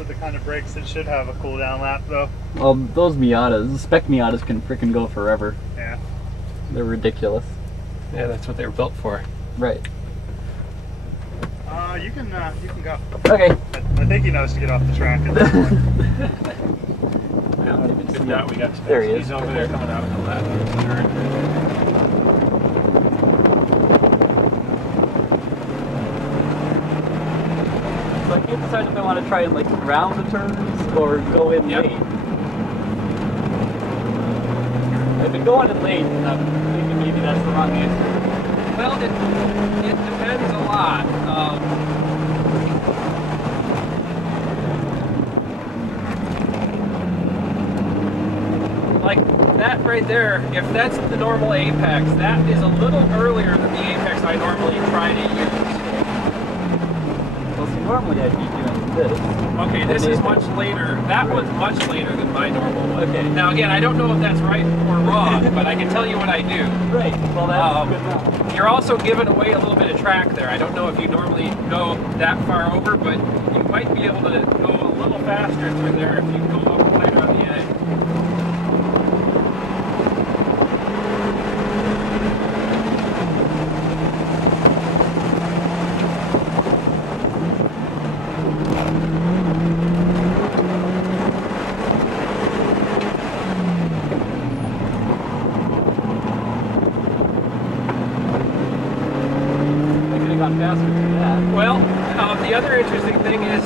with the kind of brakes that should have a cool down lap though. Well, those Miatas, spec Miatas can freaking go forever. Yeah. They're ridiculous. Yeah, that's what they were built for. Right. You can go. Okay. I think he knows to get off the track at this point. If not, we got space. There he is. He's over there coming out of the lap. So I can't decide if I want to try and like round the turns or go in late. If I go on in late, I'm thinking maybe that's the wrong answer. Well, it depends a lot. Like that right there, if that's the normal apex, that is a little earlier than the apex I normally try to use. Well, see, normally I'd be doing this. Okay, this is much later. That one's much later than my normal one. Okay. Now again, I don't know if that's right or wrong, but I can tell you what I do. Right. Well, that's good enough. You're also giving away a little bit of track there. I don't know if you normally go that far over, but you might be able to go a little faster through there if you go up later on the edge. Faster than that. Well, the other interesting thing is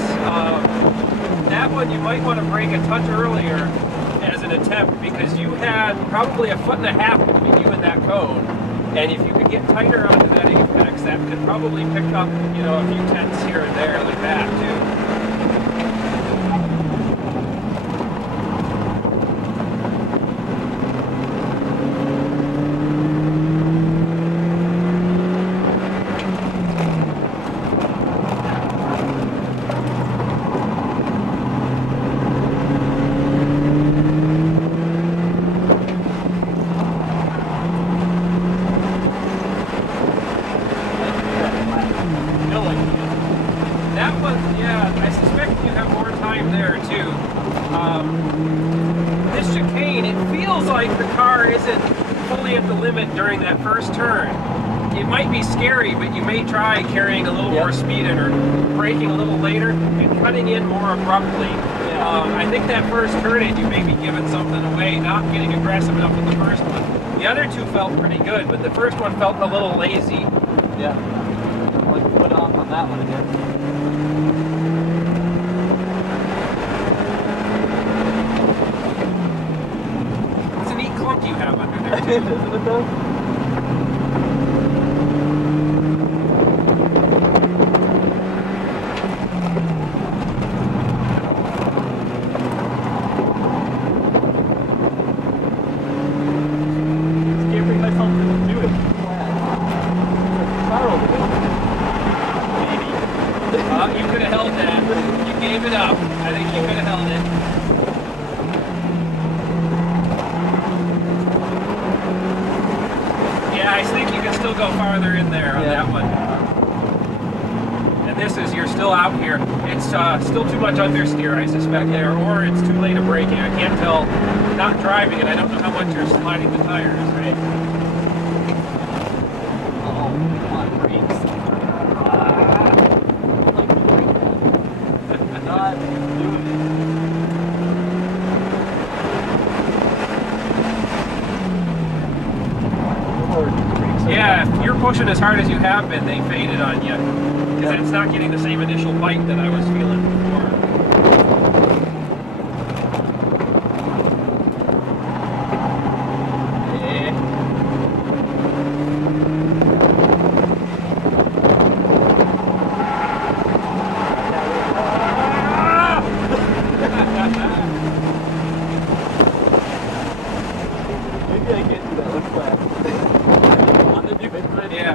that one you might want to brake a touch earlier as an attempt because you had probably 1.5 feet between you and that cone, and if you could get tighter onto that apex, that could probably pick up, you know, a few tenths here and there like that too. That one, yeah, I suspect you have more time there too. This chicane, it feels like the car isn't fully at the limit during that first turn. It might be scary, but you may try carrying a little more speed in or braking a little later and cutting in more abruptly. I think that first turn in, you may be giving something away, not getting aggressive enough with the first one. The other two felt pretty good, but the first one felt a little lazy. Yeah. Let's put on that one again. It's a neat clunk you have under there too. Isn't it though? Just can't bring myself to do it. Carl, maybe. You could have held that. You gave it up. I think you could have held it. Yeah, I think you can still go farther in there on that one. And this is, you're still out here. It's still too much understeer, I suspect, there, or it's too late of braking. I can't tell. Not driving it, I don't know how much you're sliding the tires, right? Oh, come on, brakes. Not doing it. Yeah, if you're pushing as hard as you have been, they faded on you. Because it's not getting the same initial bite that I was feeling before. Maybe I can't do that one flat. Yeah.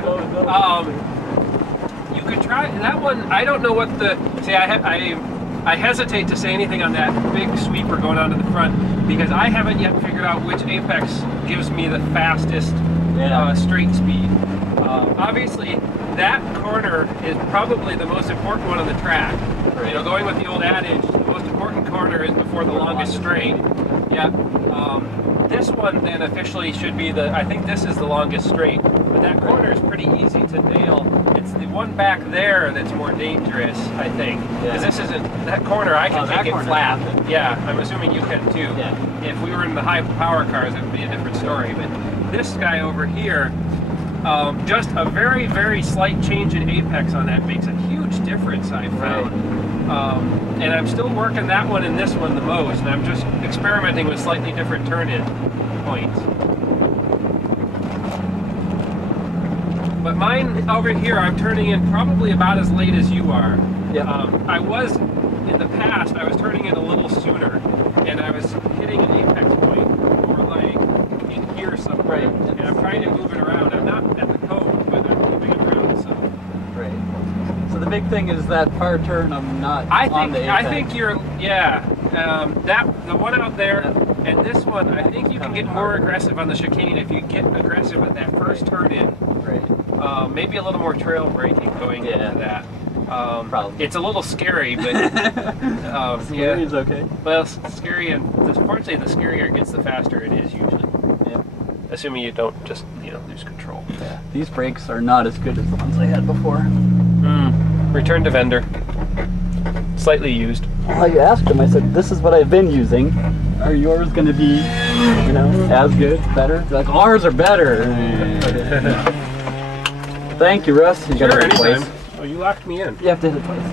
You could try that one. I don't know what the. See, I hesitate to say anything on that big sweeper going onto the front because I haven't yet figured out which apex gives me the fastest straight speed. Obviously, that corner is probably the most important one on the track. You know, going with the old adage, the most important corner is before the longest straight. Yeah. This one then officially should be I think this is the longest straight, but that corner is pretty easy to nail. It's the one back there that's more dangerous, I think. Because this isn't, that corner I can take it flat. Yeah, I'm assuming you can too. Yeah. If we were in the high power cars, it would be a different story. But this guy over here, just a very, very slight change in apex on that makes a huge difference, I found. And I'm still working that one and this one the most, and I'm just experimenting with slightly different turn-in points. But mine over here, I'm turning in probably about as late as you are. I was, in the past, I was turning in a little sooner, and I was hitting an apex point more like in here somewhere. And I'm trying to move it around. I'm not at the cone, but I'm moving it around some. So the big thing is that far turn, I'm not on the apex. I think you're, the one out there and this one, I think you can get more aggressive on the chicane if you get aggressive at that first turn in. Maybe a little more trail braking going into that. Probably. It's a little scary, but scary is okay. Well, scary, and unfortunately, the scarier it gets, the faster it is usually. Assuming you don't just lose control. These brakes are not as good as the ones I had before. Return to vendor. Slightly used. Well, I asked him. I said, "This is what I've been using. Are yours going to be, as good, better?" They're like, "Ours are better." Thank you, Russ. You got Sure, to hit it anytime. twice. Oh, you locked me in. You have to hit it twice.